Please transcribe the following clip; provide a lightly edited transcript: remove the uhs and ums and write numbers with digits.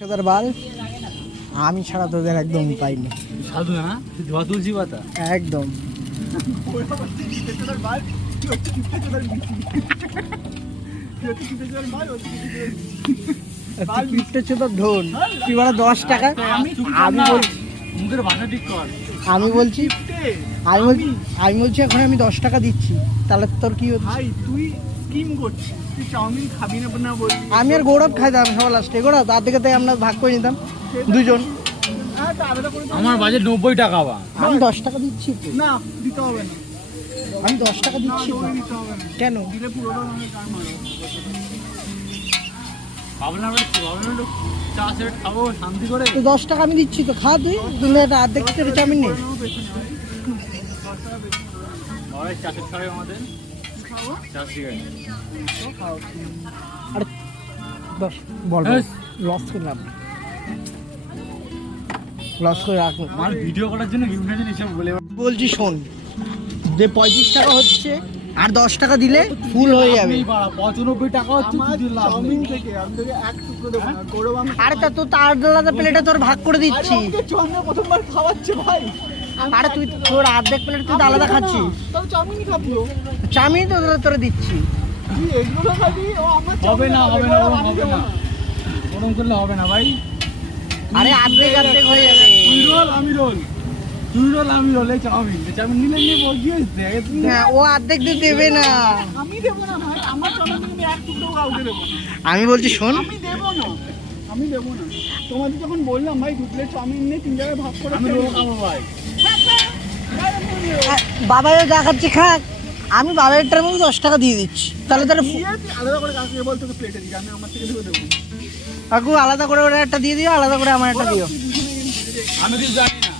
তোদের বাল আমি ছাড়া তোদের একদম পাইনি। সাধু না ধোয়া তুলসী পাতা একদম ঢোল তুই বলে 10 টাকা। মুখের ভাষা ঠিক কর। আমি বলছি এখন আমি 10 টাকা দিচ্ছি, তাহলে তোর কি হচ্ছে? ভাই তুই স্কিম করছিস, তুই চাউমিন খাবি না বলছিস। আমি আর গৌরব খাইতাম সবার লাস্টে। গৌরব তার দিকে তাই আমরা ভাগ করে নিতাম দুজন। হ্যাঁ তো আলাদা করে আমার বাজেট 90 টাকা বা আমি 10 টাকা দিচ্ছি তো। না দিতে হবে না, আমি 10 টাকা দিচ্ছি তো। দিতে হবে না। কেন? দিলে পুরোটা আমাকে কার মারো। ভাবনা চা সেট খাবো শান্তি করে। তো 10 টাকা আমি দিচ্ছি তো, খা তুই। তুই একটা অর্ধেক করে চাউমিন নে। চা সেট খাবে আমাদের চা সিগারেট আর 10 বল হ্যাঁ। লস করে রাখ, লস করে রাখ। আমার ভিডিও করার জন্য বিভিন্ন হিসাব বলে বলছি শোন, যে 35 টাকা হচ্ছে আর 10 টাকা দিলে ফুল হয়ে যাবে। 95 টাকা হচ্ছে আমার তুই লাভ চাউমিন নেই। থেকে আমি তোকে এক টুকরো দেবো না। গৌরব আমি আরে তা তো তার আলাদা প্লেটে তোর ভাগ করে দিচ্ছি। আমাকে চাউমিন প্রথমবার খাওয়াচ্ছে ভাই। আরে তুই তোর অর্ধেক প্লেট তুই তো আলাদা খাচ্ছিস। তবে চাউমিনই খাবো। চাউমিন তো তোরে দিচ্ছি। তুই এগুলো খাবি, ও আমার হবে চাউমিন না খাবে, হবে না গৌরব ওরম আমি হবে দেবো না, ওরম করলে হবে না ভাই। আরে অর্ধেক হয়ে যাবে। তুই রোল আমি রোল, তুই রোল আমি রোল। এই চাউমিন নিলে নিয়ে বলছি হ্যাঁ, ও অর্ধেক দিয়ে দেবে না। আমি দেবো না ভাই, আমার চাউমিন থেকে আমি এক টুকরো কাউকে দেবো না। আমি বলছি শোন, আমি দেবো না। তোমাদের যখন বললাম ভাই 2 প্লেট চাউমিন নিয়ে 3 জায়গায় ভাগ করে আমি খেয়ে রোল নিও। খাবো ভাই। বাবাইও যা খাচ্ছে খাক, আমি বাবাইটার মধ্যে 10 টাকা দিয়ে দিচ্ছি। তাহলে দিয়ে তুই আলাদা করে কাউকে বল, তোকে প্লেটে দিই, আমি আমার থেকে দেবো কাকু আলাদা করে ওরা একটা দিয়ে দিও, আলাদা করে আমার একটা দিও। আমি কিছু জানি না।